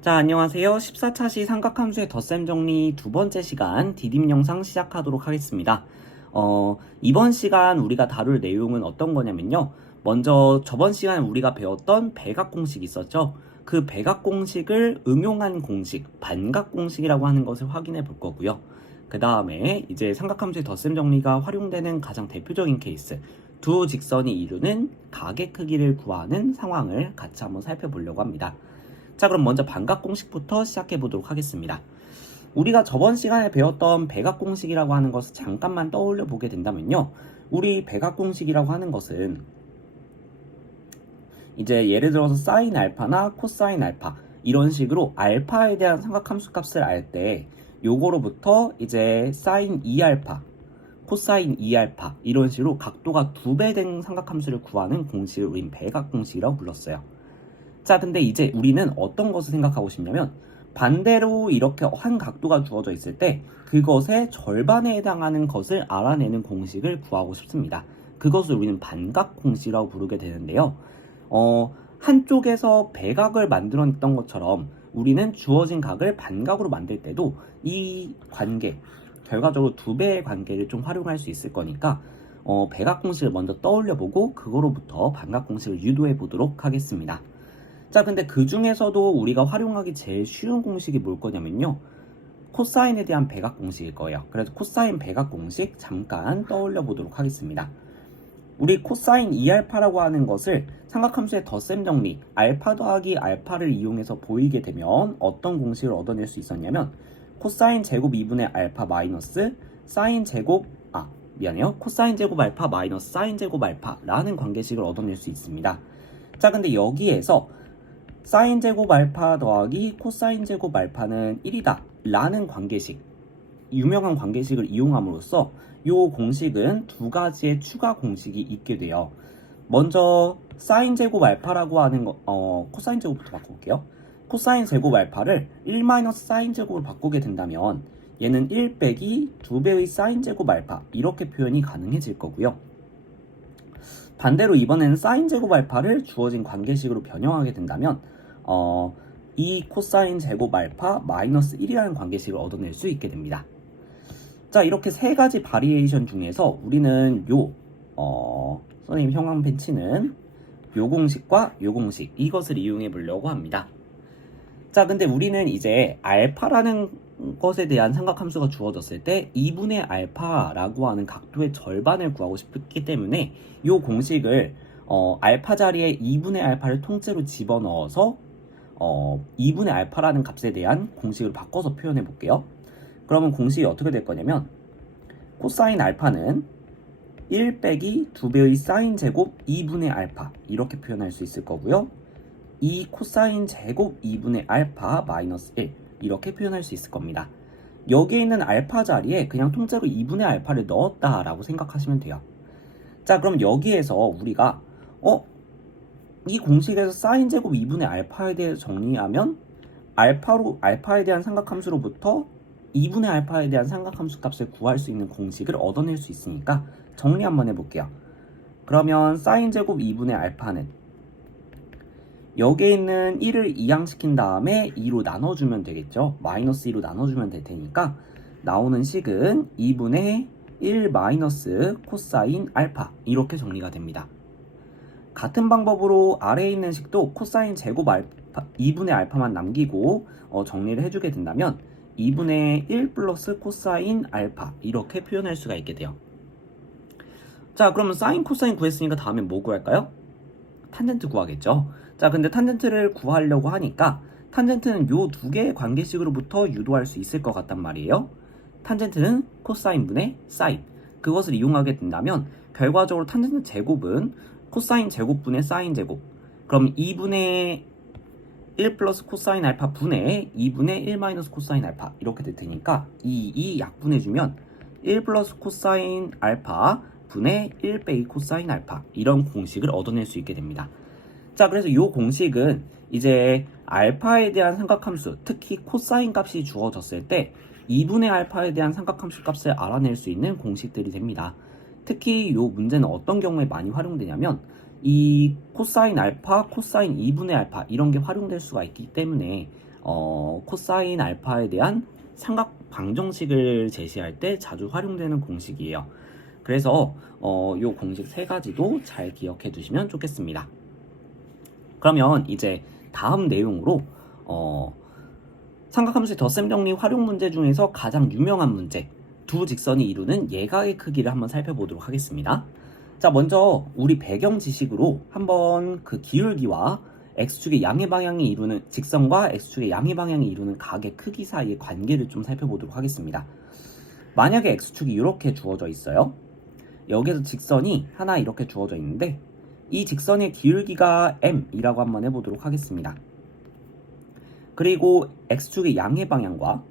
자, 안녕하세요. 14차시 삼각함수의 덧셈 정리 두 번째 시간 디딤 영상 시작하도록 하겠습니다. 이번 시간 우리가 다룰 내용은 어떤 거냐면요. 먼저 저번 시간에 우리가 배웠던 배각 공식 있었죠. 그 배각 공식을 응용한 공식, 반각 공식이라고 하는 것을 확인해 볼 거고요. 그 다음에 이제 삼각함수의 덧셈 정리가 활용되는 가장 대표적인 케이스, 두 직선이 이루는 각의 크기를 구하는 상황을 같이 한번 살펴보려고 합니다. 자, 그럼 먼저 반각 공식부터 시작해 보도록 하겠습니다. 우리가 저번 시간에 배웠던 배각 공식이라고 하는 것을 잠깐만 떠올려 보게 된다면요. 우리 배각 공식이라고 하는 것은 이제 예를 들어서 사인 알파나 코사인 알파 이런 식으로 알파에 대한 삼각함수 값을 알 때 요거로부터 이제 사인 2알파, 코사인 2알파 이런 식으로 각도가 2배 된 삼각함수를 구하는 공식을 우린 배각 공식이라고 불렀어요. 자, 근데 이제 우리는 어떤 것을 생각하고 싶냐면 반대로 이렇게 한 각도가 주어져 있을 때 그것의 절반에 해당하는 것을 알아내는 공식을 구하고 싶습니다. 그것을 우리는 반각 공식이라고 부르게 되는데요. 한쪽에서 배각을 만들어냈던 것처럼 우리는 주어진 각을 반각으로 만들 때도 이 관계, 결과적으로 2배의 관계를 좀 활용할 수 있을 거니까 배각 공식을 먼저 떠올려보고 그거로부터 반각 공식을 유도해 보도록 하겠습니다. 자, 근데 그 중에서도 우리가 활용하기 제일 쉬운 공식이 뭘 거냐면요. 코사인에 대한 배각 공식일 거예요. 그래서 코사인 배각 공식 잠깐 떠올려 보도록 하겠습니다. 우리 코사인 2알파라고 하는 것을 삼각함수의 덧셈 정리, 알파 더하기 알파를 이용해서 보이게 되면 어떤 공식을 얻어낼 수 있었냐면 코사인 제곱 2분의 알파 마이너스 사인 제곱, 코사인 제곱 알파 마이너스 사인 제곱 알파라는 관계식을 얻어낼 수 있습니다. 자, 근데 여기에서 사인 제곱 알파 더하기 코사인 제곱 알파는 1이다 라는 관계식, 유명한 관계식을 이용함으로써 이 공식은 두 가지의 추가 공식이 있게 돼요. 먼저 사인 제곱 알파라고 하는 코사인 제곱부터 바꿔볼게요. 코사인 제곱 알파를 1 마이너스 사인 제곱으로 바꾸게 된다면 얘는 1 빼기 2배의 사인 제곱 알파 이렇게 표현이 가능해질 거고요. 반대로 이번에는 사인 제곱 알파를 주어진 관계식으로 변형하게 된다면 이 코사인 제곱 알파 마이너스 1이라는 관계식을 얻어낼 수 있게 됩니다. 자, 이렇게 세 가지 바리에이션 중에서 우리는 선생님 형광펜 치는 요 공식과 요 공식 이것을 이용해 보려고 합니다. 자, 근데 우리는 이제 알파라는 것에 대한 삼각함수가 주어졌을 때 2분의 알파라고 하는 각도의 절반을 구하고 싶기 때문에 이 공식을 알파 자리에 2분의 알파를 통째로 집어넣어서 2분의 알파라는 값에 대한 공식을 바꿔서 표현해 볼게요. 그러면 공식이 어떻게 될 거냐면 코사인 알파는 1 빼기 2배의 사인 제곱 2분의 알파 이렇게 표현할 수 있을 거고요. 이 코사인 제곱 2분의 알파 마이너스 1 이렇게 표현할 수 있을 겁니다. 여기에 있는 알파 자리에 그냥 통째로 2분의 알파를 넣었다라고 생각하시면 돼요. 자, 그럼 여기에서 우리가 이 공식에서 사인 제곱 2분의 알파에 대해서 정리하면 알파에 대한 삼각함수로부터 2분의 알파에 대한 삼각함수 값을 구할 수 있는 공식을 얻어낼 수 있으니까 정리 한번 해볼게요. 그러면 사인 제곱 2분의 알파는 여기에 있는 1을 이항시킨 다음에 2로 나눠주면 되겠죠. 마이너스 2로 나눠주면 될 테니까 나오는 식은 2분의 1 마이너스 코사인 알파 이렇게 정리가 됩니다. 같은 방법으로 아래에 있는 식도 코사인 제곱 알파 2분의 알파만 남기고 정리를 해주게 된다면 2분의 1 플러스 코사인 알파 이렇게 표현할 수가 있게 돼요. 자, 그러면 사인 코사인 구했으니까 다음엔 뭐 구할까요? 탄젠트 구하겠죠. 자, 근데 탄젠트를 구하려고 하니까 탄젠트는 요 두 개의 관계식으로부터 유도할 수 있을 것 같단 말이에요. 탄젠트는 코사인분의 사인, 그것을 이용하게 된다면 결과적으로 탄젠트 제곱은 코사인 제곱분의 사인 제곱, 그럼 2분의 1 플러스 코사인 알파 분의 2분의 1 마이너스 코사인 알파 이렇게 될 테니까 이 약분해주면 1 플러스 코사인 알파 분의 1 빼기 코사인 알파 이런 공식을 얻어낼 수 있게 됩니다. 자, 그래서 이 공식은 이제 알파에 대한 삼각함수, 특히 코사인 값이 주어졌을 때 2분의 알파에 대한 삼각함수 값을 알아낼 수 있는 공식들이 됩니다. 특히 이 문제는 어떤 경우에 많이 활용되냐면 이 코사인 알파, 코사인 2분의 알파 이런 게 활용될 수가 있기 때문에 코사인 알파에 대한 삼각 방정식을 제시할 때 자주 활용되는 공식이에요. 그래서 이 공식 세 가지도 잘 기억해 두시면 좋겠습니다. 그러면 이제 다음 내용으로 삼각함수의 덧셈 정리 활용 문제 중에서 가장 유명한 문제, 두 직선이 이루는 예각의 크기를 한번 살펴보도록 하겠습니다. 자, 먼저 우리 배경 지식으로 한번 그 기울기와 x축의 양의 방향이 이루는 직선과 x축의 양의 방향이 이루는 각의 크기 사이의 관계를 좀 살펴보도록 하겠습니다. 만약에 x축이 이렇게 주어져 있어요. 여기에서 직선이 하나 이렇게 주어져 있는데 이 직선의 기울기가 m이라고 한번 해보도록 하겠습니다. 그리고 x축의 양의 방향과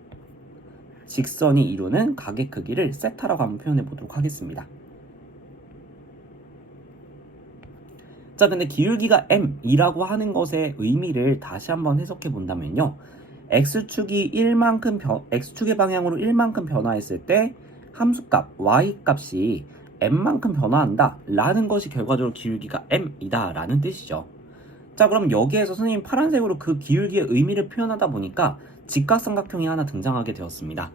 직선이 이루는 각의 크기를 세타라고 한번 표현해 보도록 하겠습니다. 자, 근데 기울기가 m이라고 하는 것의 의미를 다시 한번 해석해 본다면요. x축이 x축의 방향으로 1만큼 변화했을 때 함수값 y값이 m만큼 변화한다 라는 것이 결과적으로 기울기가 m이다 라는 뜻이죠. 자, 그럼 여기에서 선생님 파란색으로 그 기울기의 의미를 표현하다 보니까 직각삼각형이 하나 등장하게 되었습니다.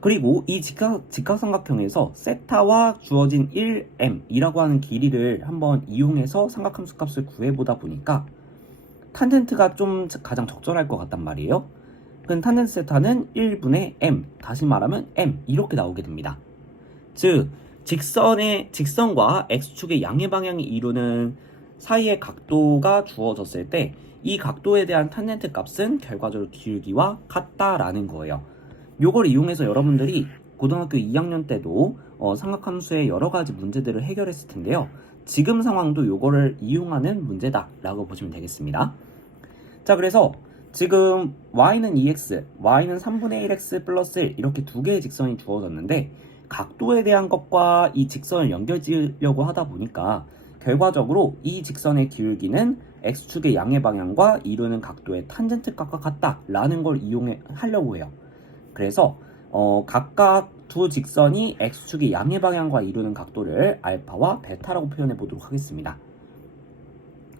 그리고 이 직각삼각형에서 세타와 주어진 1m이라고 하는 길이를 한번 이용해서 삼각함수 값을 구해보다 보니까 탄젠트가 좀 가장 적절할 것 같단 말이에요. 그럼 탄젠트 세타는 1분의 m, 다시 말하면 m 이렇게 나오게 됩니다. 즉 직선과 x축의 양의 방향이 이루는 사이의 각도가 주어졌을 때 이 각도에 대한 탄젠트 값은 결과적으로 기울기와 같다라는 거예요. 요걸 이용해서 여러분들이 고등학교 2학년 때도 삼각함수의 여러 가지 문제들을 해결했을 텐데요. 지금 상황도 요거를 이용하는 문제다라고 보시면 되겠습니다. 자, 그래서 지금 y는 2x, y는 3분의 1x 플러스 1 이렇게 두 개의 직선이 주어졌는데 각도에 대한 것과 이 직선을 연결지으려고 하다 보니까 결과적으로 이 직선의 기울기는 x축의 양의 방향과 이루는 각도의 탄젠트 값과 같다라는 걸 이용하려고 해요. 그래서 각각 두 직선이 x축의 양의 방향과 이루는 각도를 알파와 베타라고 표현해 보도록 하겠습니다.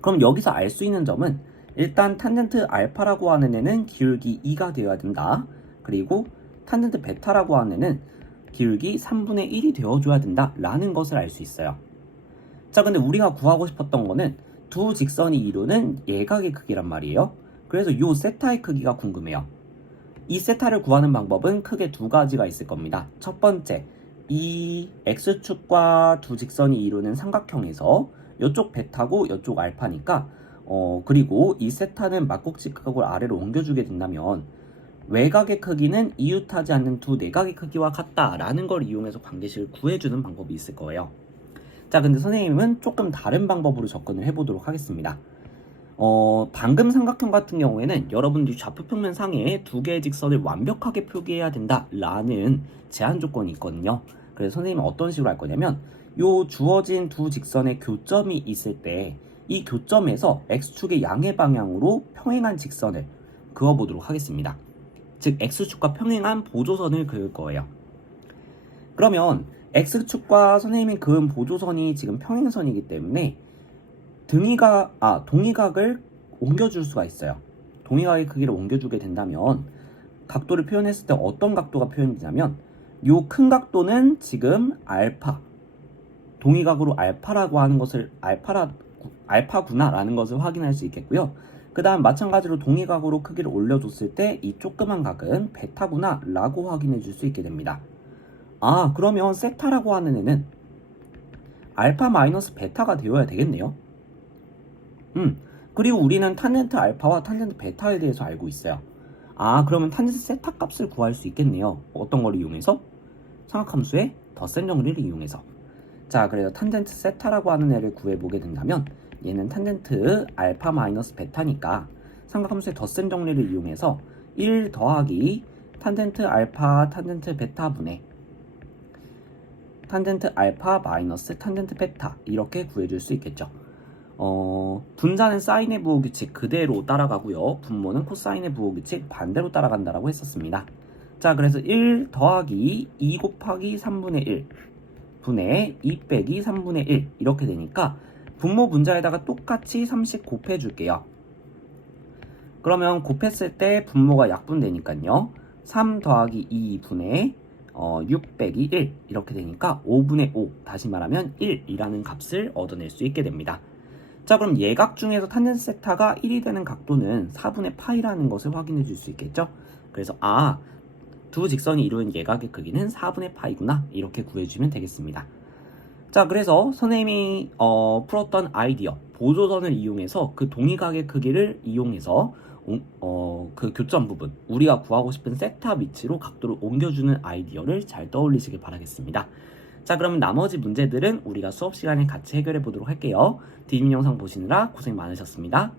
그럼 여기서 알 수 있는 점은 일단 탄젠트 알파라고 하는 애는 기울기 2가 되어야 된다. 그리고 탄젠트 베타라고 하는 애는 기울기 3분의 1이 되어줘야 된다 라는 것을 알 수 있어요. 자, 근데 우리가 구하고 싶었던 거는 두 직선이 이루는 예각의 크기란 말이에요. 그래서 이 세타의 크기가 궁금해요. 이 세타를 구하는 방법은 크게 두 가지가 있을 겁니다. 첫 번째, 이 x축과 두 직선이 이루는 삼각형에서 이쪽 베타고 이쪽 알파니까 그리고 이 세타는 막국지각을 아래로 옮겨주게 된다면 외곽의 크기는 이웃하지 않는 두 내각의 크기와 같다라는 걸 이용해서 관계식을 구해주는 방법이 있을 거예요. 자, 근데 선생님은 조금 다른 방법으로 접근을 해보도록 하겠습니다. 방금 삼각형 같은 경우에는 여러분들이 좌표평면 상에 두 개의 직선을 완벽하게 표기해야 된다라는 제한 조건이 있거든요. 그래서 선생님은 어떤 식으로 할 거냐면 요 주어진 두 직선의 교점이 있을 때 이 교점에서 x축의 양의 방향으로 평행한 직선을 그어보도록 하겠습니다. 즉 x축과 평행한 보조선을 그을 거예요. 그러면 x축과 선생님이 그은 보조선이 지금 평행선이기 때문에 동의각을 옮겨줄 수가 있어요. 동의각의 크기를 옮겨주게 된다면 각도를 표현했을 때 어떤 각도가 표현되냐면 요 큰 각도는 지금 알파, 동의각으로 알파라고 하는 것을 알파구나라는 것을 확인할 수 있겠고요. 그 다음 마찬가지로 동의각으로 크기를 올려줬을 때 이 조그만 각은 베타구나 라고 확인해 줄 수 있게 됩니다. 그러면 세타라고 하는 애는 알파 마이너스 베타가 되어야 되겠네요. 그리고 우리는 탄젠트 알파와 탄젠트 베타에 대해서 알고 있어요. 그러면 탄젠트 세타 값을 구할 수 있겠네요. 어떤 걸 이용해서? 삼각함수의 덧셈 정리를 이용해서. 자, 그래서 탄젠트 세타라고 하는 애를 구해보게 된다면 얘는 탄젠트 알파 마이너스 베타니까 삼각함수의 덧셈 정리를 이용해서 1 더하기 탄젠트 알파 탄젠트 베타 분의 탄젠트 알파 마이너스 탄젠트 베타 이렇게 구해줄 수 있겠죠. 분자는 사인의 부호 규칙 그대로 따라가고요. 분모는 코사인의 부호 규칙 반대로 따라간다라고 했었습니다. 자, 그래서 1 더하기 2 곱하기 3분의 1 분의 2 빼기 3분의 1 이렇게 되니까 분모 분자에다가 똑같이 30 곱해줄게요. 그러면 곱했을 때 분모가 약분되니까요. 3 더하기 2분의 6 빼기 1 이렇게 되니까 5분의 5, 다시 말하면 1이라는 값을 얻어낼 수 있게 됩니다. 자, 그럼 예각 중에서 탄젠트 세타가 1이 되는 각도는 4분의 파이라는 것을 확인해 줄 수 있겠죠? 그래서 두 직선이 이루는 예각의 크기는 4분의 파이구나, 이렇게 구해주면 되겠습니다. 자, 그래서 선생님이 풀었던 아이디어, 보조선을 이용해서 그 동의각의 크기를 이용해서 그 교점 부분, 우리가 구하고 싶은 세타 위치로 각도를 옮겨주는 아이디어를 잘 떠올리시길 바라겠습니다. 자, 그러면 나머지 문제들은 우리가 수업 시간에 같이 해결해 보도록 할게요. 뒷 영상 보시느라 고생 많으셨습니다.